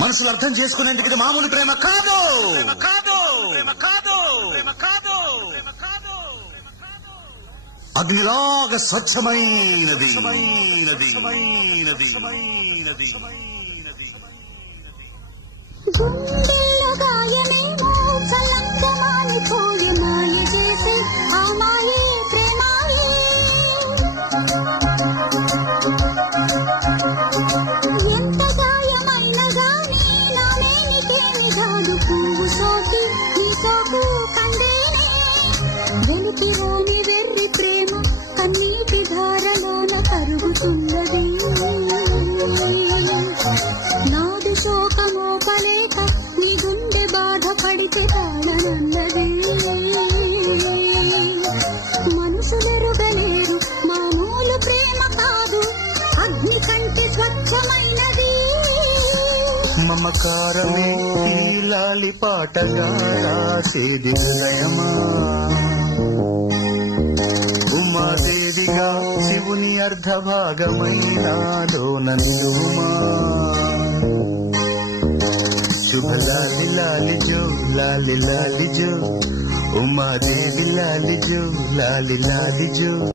మనసులు అర్థం చేసుకునేందుకు ఇది మామూలు ప్రేమ కాదు. అగ్నిలాగా స్వచ్ఛమైనది. కన్నీటి ధారలోన కరుగుతున్నది. నాది శోకమోపలేక నీ గుండె బాధపడితే తాళనన్నది. మనసులెరుగలేరు మామూలు ప్రేమ కాదు, అగ్ని కంటే స్వచ్ఛమైనది. మమకారమే లాలి పాటగా రాసేది హృదయమా, ఉమాదేవిగా శివుని అర్ధభాగమైనాలోన నిలువుమా. శుభ లాలి లాలి జో లాలి లాలి జో, ఉమాదేవి లాలి జో లాలి లాలి జో.